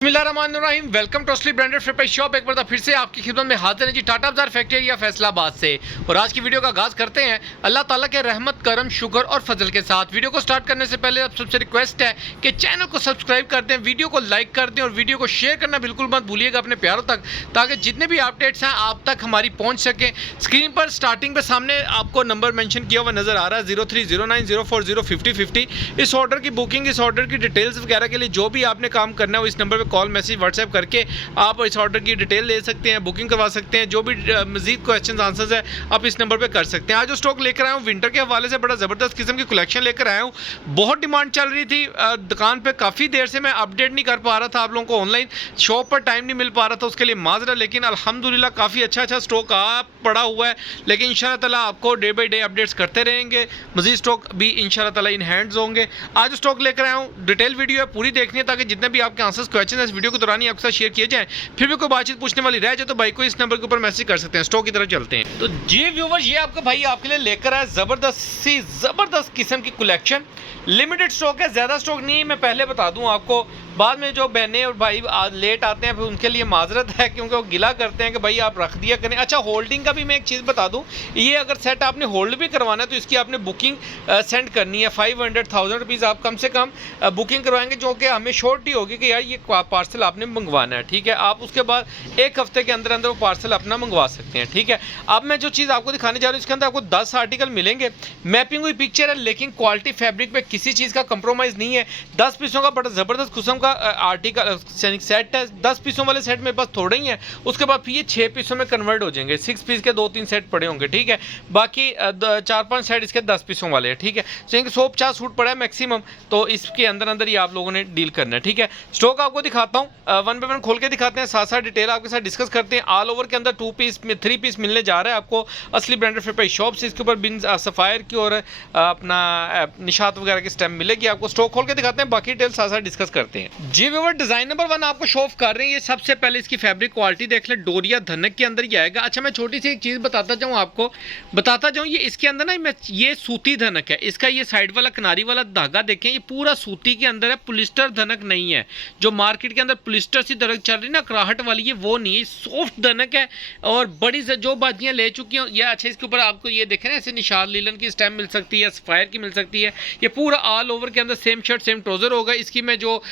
बिस्मिल्लाहिर्रहमानिर्रहीम। Welcome to असली branded flip shop. एक बार फिर से आपकी खिदमत में हाजिर है जी, टाटा बाजार फैक्ट्री एरिया फैसलाबाद से। और आज की वीडियो का आगाज करते हैं अल्लाह ताला के रहमत करम शुक्र और फजल के साथ। वीडियो को स्टार्ट करने से पहले आप सबसे रिक्वेस्ट है कि चैनल को सब्सक्राइब कर दें, वीडियो को लाइक कर दें और वीडियो को शेयर करना बिल्कुल मत भूलिएगा अपने प्यारों तक, ताकि जितने भी अपडेट्स हैं आप तक हमारी पहुँच सकें। स्क्रीन पर स्टार्टिंग पर सामने आपको नंबर मैंशन किया हुआ नजर आ रहा है 030904055050। इस ऑर्डर की बुकिंग, इस ऑर्डर की डिटेल्स वगैरह के लिए जो भी आपने काम करना है वो इस नंबर पर कॉल मैसेज व्हाट्सएप करके आप इस ऑर्डर की डिटेल ले सकते हैं, बुकिंग करवा सकते हैं। जो भी मजीद क्वेश्चन आंसर्स है आप इस नंबर पे कर सकते हैं। आज जो स्टॉक लेकर आया हूँ विंटर के हवाले से बड़ा ज़बरदस्त किस्म की कलेक्शन लेकर आया हूँ। बहुत डिमांड चल रही थी दुकान पे, काफ़ी देर से मैं अपडेट नहीं कर पा रहा था आप लोगों को, ऑनलाइन शॉप पर टाइम नहीं मिल पा रहा था, उसके लिए माजरा। लेकिन अल्हम्दुलिल्लाह काफ़ी अच्छा स्टॉक आ पड़ा हुआ है। लेकिन इंशाल्लाह ताला आपको डे बाई डे अपडेट्स करते रहेंगे, मजीद स्टॉक भी इंशाल्लाह ताला इन हैंड्स होंगे। आज स्टॉक लेकर आया हूँ, डिटेल वीडियो है, पूरी देखनी है ताकि जितने भी आपके आंसर्स क्वेश्चन है इस वीडियो के दौरान ही आपके साथ शेयर किए जाएं। फिर भी कोई बातचीत पूछने वाली रह जाए तो भाई को इस नंबर के ऊपर मैसेज कर सकते हैं। स्टॉक की तरफ चलते हैं। तो जी व्यूवर्स, ये आपका भाई आपके लिए लेकर आया जबरदस्त किस्म की कलेक्शन। लिमिटेड स्टॉक है, ज़्यादा स्टॉक नहीं है, मैं पहले बता दूं आपको। बाद में जो बहनें और भाई लेट आते हैं फिर उनके लिए माजरत है, क्योंकि वो गिला करते हैं कि भाई आप रख दिया करें। अच्छा, होल्डिंग का भी मैं एक चीज़ बता दूं, ये अगर सेट आपने होल्ड भी करवाना है तो इसकी आपने बुकिंग सेंड करनी है। 500,000 रुपीज़ आप कम से कम बुकिंग करवाएंगे, जो कि हमें श्योरिटी होगी कि यार ये पार्सल आपने मंगवाना है। ठीक है, आप उसके बाद एक हफ्ते के अंदर अंदर वो पार्सल अपना मंगवा सकते हैं। ठीक है, अब मैं जो चीज़ आपको दिखाने जा रहा हूँ इसके अंदर आपको 10 आर्टिकल मिलेंगे। मैपिंग हुई पिक्चर है, लेकिन क्वालिटी फैब्रिक पे किसी चीज़ का कंप्रोमाइज़ नहीं है। 10 पीसों का बड़ा ज़बरदस्त किस्म का आर्टिकल सेट है। 10 पीसों वाले सेट मेरे पास थोड़े ही हैं, उसके बाद फिर ये 6 पीसों में कन्वर्ट हो जाएंगे। 6 पीस के 2-3 सेट पड़े होंगे। ठीक है, बाकी 4-5 सेट इसके 10 पीसों वाले हैं। ठीक है, तो 150 सूट पड़ा है मैक्सिमम, तो इसके अंदर अंदर ही आप लोगों ने डील करना है। ठीक है, स्टॉक आपको दिखाता हूँ, वन बाय वन खोल के दिखाते हैं, साथ साथ डिटेल आपके साथ डिस्कस करते हैं। ऑल ओवर के अंदर 2 पीस में 3 पीस मिलने जा रहा है आपको असली ब्रांडेड फ्लिप शॉप से। इसके ऊपर बिन सफ़ायर की और अपना निशात वगैरह की स्टैम्प मिलेगी आपको। स्टॉक खोल के दिखाते हैं, बाकी डिटेल साथ साथ डिस्कस करते हैं। जी व्यूअर, डिजाइन नंबर 1 आपको शो ऑफ कर रहे हैं। ये सबसे पहले इसकी फैब्रिक क्वालिटी देख ले, डोरिया धनक के अंदर ही आएगा। अच्छा, मैं छोटी सी एक चीज़ बताता जाऊँ ये इसके अंदर ना, ये सूती धनक है। इसका ये साइड वाला किनारी वाला धागा देखें, ये पूरा सूती के अंदर है, पुलिस्टर धनक नहीं है। जो मार्केट के अंदर पुलिस्टर सी धनक चल रही ना कराहट वाली, ये वो नहीं है, सॉफ्ट धनक है। और बड़ी जो बाजियाँ ले चुकी हैं या अच्छा, इसके ऊपर आपको ये देखें ना, ऐसे निशान लीलन की स्टैम्प मिल सकती है, सफायर की मिल सकती है। ये पूरा ऑल ओवर के अंदर सेम शर्ट सेम ट्राउजर होगा। इसकी मैं जो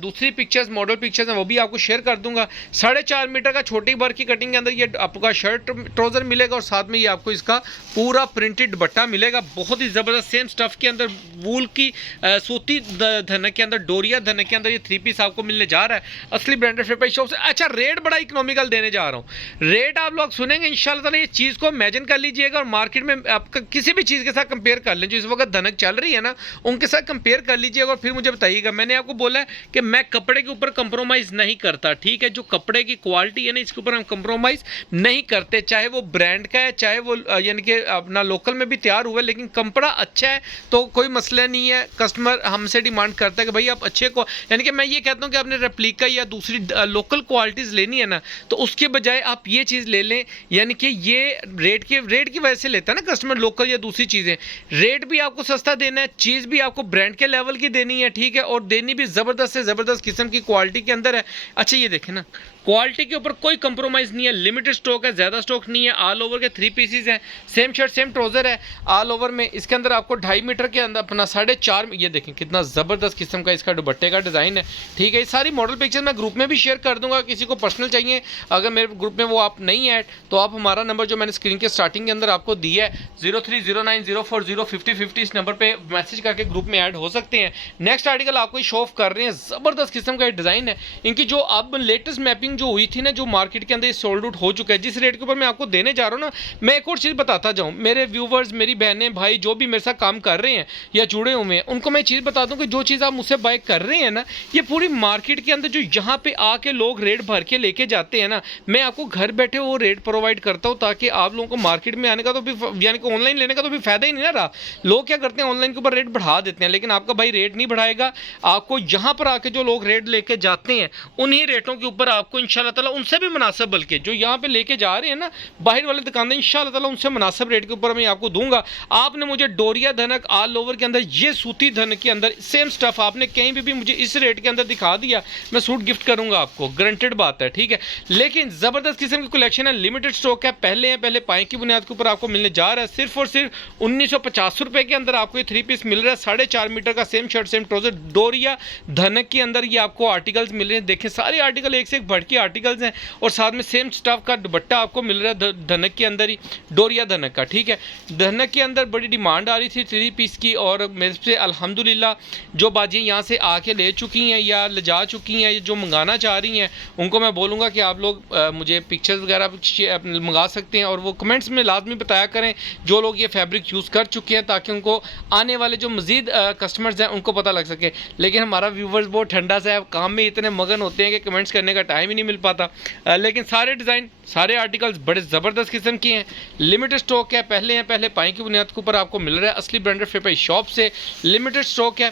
दूसरी पिक्चर्स, मॉडल पिक्चर्स हैं वो भी आपको शेयर कर दूंगा। 4.5 मीटर का छोटी बार की कटिंग के अंदर ये आपका शर्ट ट्राउजर मिलेगा और साथ में ये आपको इसका पूरा प्रिंटेड दुपट्टा मिलेगा। बहुत ही ज़बरदस्त सेम स्टफ के अंदर वूल की सूती धनक के अंदर, डोरिया धनक के अंदर ये 3 पीस आपको मिलने जा रहा है असली ब्रांडेड फ्लिप शॉप से। अच्छा, रेट बड़ा इकोनॉमिकल देने जा रहा हूँ। रेट आप लोग सुनेंगे इंशाल्लाह ताला, ये चीज़ को इमेजिन कर लीजिएगा और मार्केट में आपका किसी भी चीज़ के साथ कंपेयर कर लें जो इस वक्त धनक चल रही है ना, उनके साथ कंपेयर कर लीजिएगा और फिर मुझे बताइएगा। मैंने आपको बोला है कि मैं कपड़े के ऊपर कंप्रोमाइज़ नहीं करता। ठीक है, जो कपड़े की क्वालिटी है ना, इसके ऊपर हम कंप्रोमाइज़ नहीं करते, चाहे वो ब्रांड का है, चाहे वो यानी कि अपना लोकल में भी तैयार हुआ है, लेकिन कपड़ा अच्छा है तो कोई मसला नहीं है। कस्टमर हमसे डिमांड करता है कि भाई आप अच्छे को, यानी कि मैं ये कहता हूँ कि आपने रेप्लिका या दूसरी लोकल क्वालिटीज़ लेनी है ना, तो उसके बजाय आप ये चीज़ ले लें। यानी कि ये रेट की वजह से लेता है ना कस्टमर, लोकल या दूसरी चीज़ें। रेट भी आपको सस्ता देना है, चीज़ भी आपको ब्रांड के लेवल की देनी है। ठीक है, और देनी भी ज़बरदस्त से ज़बरदस्त किस्म की क्वालिटी के अंदर है। अच्छा, ये देखें ना, क्वालिटी के ऊपर कोई कंप्रोमाइज़ नहीं है। लिमिटेड स्टॉक है, ज़्यादा स्टॉक नहीं है। ऑल ओवर के 3 पीसेस हैं, सेम शर्ट सेम ट्राउजर है ऑल ओवर में। इसके अंदर आपको 2.5 मीटर के अंदर अपना 4.5, ये देखें कितना ज़बरदस्त किस्म का इसका दुपट्टे का डिज़ाइन है। ठीक है, ये सारी मॉडल पिक्चर मैं ग्रुप में भी शेयर कर दूंगा, किसी को पर्सनल चाहिए अगर मेरे ग्रुप में वो आप नहीं ऐड, तो आप हमारा नंबर जो मैंने स्क्रीन के स्टार्टिंग के अंदर आपको दिया है 030904055050, इस नंबर पर मैसेज करके ग्रुप में ऐड हो सकते हैं। नेक्स्ट आर्टिकल आपको शो ऑफ कर रहे हैं, ज़बरदस्त किस्म का डिज़ाइन है। इनकी जो अब लेटेस्ट मैपिंग जो हुई थी ना, जो मार्केट के अंदर ये सोल्ड आउट हो चुका है। जिस रेट के ऊपर मैं आपको देने जा रहा हूँ ना, मैं एक और चीज़ बताता जाऊँ, मेरे व्यूवर्स, मेरी बहनें भाई जो भी मेरे साथ काम कर रहे हैं या जुड़े हुए हैं, उनको मैं चीज़ बता दूँ कि जो चीज़ आप मुझसे बाय कर रहे हैं ना, ये पूरी मार्केट के अंदर जो यहाँ पे आके लोग रेट भर के लेके जाते हैं ना, मैं आपको घर बैठे वो रेट प्रोवाइड करता हूँ, ताकि आप लोगों को मार्केट में आने का तो भी, यानी कि ऑनलाइन लेने का तो भी फायदा ही नहीं ना रहा। लोग क्या करते हैं, ऑनलाइन के ऊपर रेट बढ़ा देते हैं, लेकिन आपका भाई रेट नहीं बढ़ाएगा। आपको यहाँ पर के जो लोग रेट लेके जाते हैं उन्हीं रेटों के ऊपर आपको इंशाल्लाह ताला उनसे भी मुनासिब, बल्कि जो यहाँ पे लेके जा रहे हैं ना बाहर वाले दुकानदार, इंशाल्लाह ताला उनसे मुनासिब रेट के ऊपर मैं आपको दूंगा। आपने मुझे डोरिया धनक ऑल ओवर के अंदर ये सूती धनक के अंदर सेम स्टफ आपने कहीं भी मुझे इस रेट के अंदर दिखा दिया, मैं सूट गिफ्ट करूंगा आपको, गारंटेड बात है, ठीक है। लेकिन ज़बरदस्त किस्म की कलेक्शन है, लिमिटेड स्टॉक है, पहले पाए की बुनियाद के ऊपर आपको मिलने जा रहा है। सिर्फ और सिर्फ 1950 रुपए के अंदर आपको ये 3 पीस मिल रहा है। 4.5 मीटर का सेम शर्ट सेम ट्राउजर डोरिया धनक के अंदर ये आपको आर्टिकल्स मिल रहे हैं। देखें सारे आर्टिकल एक से एक बढ़ के आर्टिकल्स हैं और साथ में सेम स्टफ का दुपट्टा आपको मिल रहा है धनक के अंदर ही, डोरिया धनक का, ठीक है। धनक के अंदर बड़ी डिमांड आ रही थी 3 पीस की और मेरे से अल्हम्दुलिल्लाह जो बाजियाँ यहाँ से आके ले चुकी हैं या ले जा चुकी हैं, जो मंगाना चाह रही हैं उनको मैं बोलूँगा कि आप लोग मुझे पिक्चर्स वगैरह मंगा सकते हैं और वो कमेंट्स में लाजमी बताया करें जो लोग ये फैब्रिक यूज़ कर चुके हैं, ताकि उनको आने वाले जो मज़ीद कस्टमर्स हैं उनको पता लग सके। लेकिन हमारा व्यूवर्स बहुत ठंडा सा है, काम में इतने मगन होते हैं कि कमेंट्स करने का टाइम ही नहीं मिल पाता। लेकिन सारे डिज़ाइन सारे आर्टिकल्स बड़े ज़बरदस्त किस्म के हैं, लिमिटेड स्टॉक है, पहले पाई की बुनियाद के ऊपर आपको मिल रहा है असली ब्रांडेड फ्लिपाई शॉप से। लिमिटेड स्टॉक है,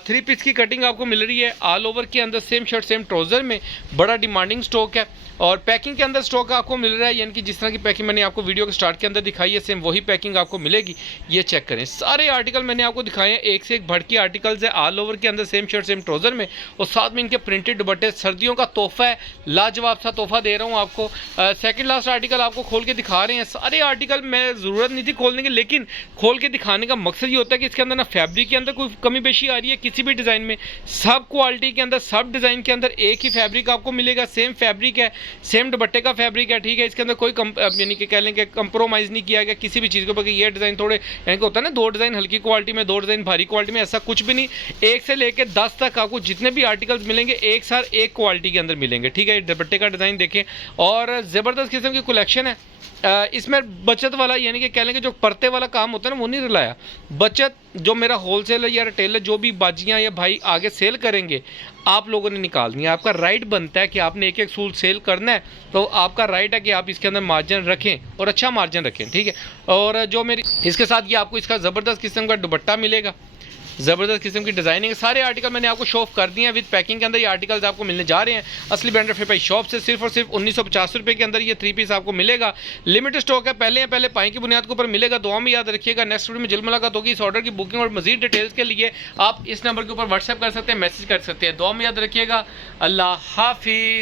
3 पीस की कटिंग आपको मिल रही है ऑल ओवर के अंदर, सेम शर्ट सेम ट्राउज़र में, बड़ा डिमांडिंग स्टॉक है और पैकिंग के अंदर स्टॉक आपको मिल रहा है, यानी कि जिस तरह की पैकिंग मैंने आपको वीडियो के स्टार्ट के अंदर दिखाई है सेम वही पैकिंग आपको मिलेगी। ये चेक करें, सारे आर्टिकल मैंने आपको दिखाए हैं, एक से एक बढ़ के आर्टिकल्स है ऑल ओवर के अंदर, सेम शर्ट सेम ट्राउज़र में और साथ में इनके प्रिंटेड दुपट्टे। सर्दियों का तोहफा है, लाजवाब सा तोहफा दे रहा हूँ आपको। सेकंड लास्ट आर्टिकल आपको खोल के दिखा रहे हैं। सारे आर्टिकल मैं ज़रूरत नहीं थी खोलने की, लेकिन खोल के दिखाने का मकसद ये होता है कि इसके अंदर ना फैब्रिक के अंदर कोई कमी बेशी आ रही है किसी भी डिज़ाइन में, सब क्वालिटी के अंदर सब डिज़ाइन के अंदर एक ही फैब्रिक आपको मिलेगा, सेम फैब्रिक है, सेम दुपट्टे का फैब्रिक है, ठीक है। इसके अंदर कोई यानी कि कह लें कि कंप्रोमाइज़ नहीं किया गया किसी भी चीज़ के ऊपर कि ये डिज़ाइन थोड़े यानी कि होता है ना 2 डिज़ाइन हल्की क्वालिटी में 2 डिज़ाइन भारी क्वालिटी में, ऐसा कुछ भी नहीं। 1 से लेकर 10 तक आपको जितने भी आर्टिकल्स मिलेंगे एक साथ एक क्वालिटी के अंदर मिलेंगे, ठीक है। दुपट्टे का डिज़ाइन देखें और ज़बरदस्त किस्म की कलेक्शन है। इसमें बचत वाला यानी कि कह लेंगे जो परते वाला काम होता है ना वो नहीं रलाया। बचत जो मेरा होलसेल या रिटेलर जो भी बाजियाँ या भाई आगे सेल करेंगे आप लोगों ने निकालनी है। आपका राइट बनता है कि आपने एक एक सूट सेल करना है, तो आपका राइट है कि आप इसके अंदर मार्जिन रखें और अच्छा मार्जिन रखें, ठीक है। और जो मेरी इसके साथ ये आपको इसका ज़बरदस्त किस्म का दुपट्टा मिलेगा, ज़बरदस्त किस्म की डिज़ाइनिंग। सारे आर्टिकल मैंने आपको शो ऑफ कर दिए हैं विद पैकिंग के अंदर। ये आर्टिकल्स आपको मिलने जा रहे हैं असली ब्रांडेड फ्लिपाई शॉप से, सिर्फ और सिर्फ 1950 रुपये के अंदर ये 3 पीस आपको मिलेगा। लिमिटेड स्टॉक है, पहले पाई की बुनियाद के ऊपर मिलेगा। दुआ में याद रखिएगा। नेक्स्ट वीडियो में जल्द मुलाकात होगी। इस ऑर्डर की बुकिंग और मजीद डिटेल्स के लिए आप इस नंबर के ऊपर व्हाट्सएप कर सकते हैं, मैसेज कर सकते हैं। दुआ में याद रखिएगा। अल्लाह हाफिज़।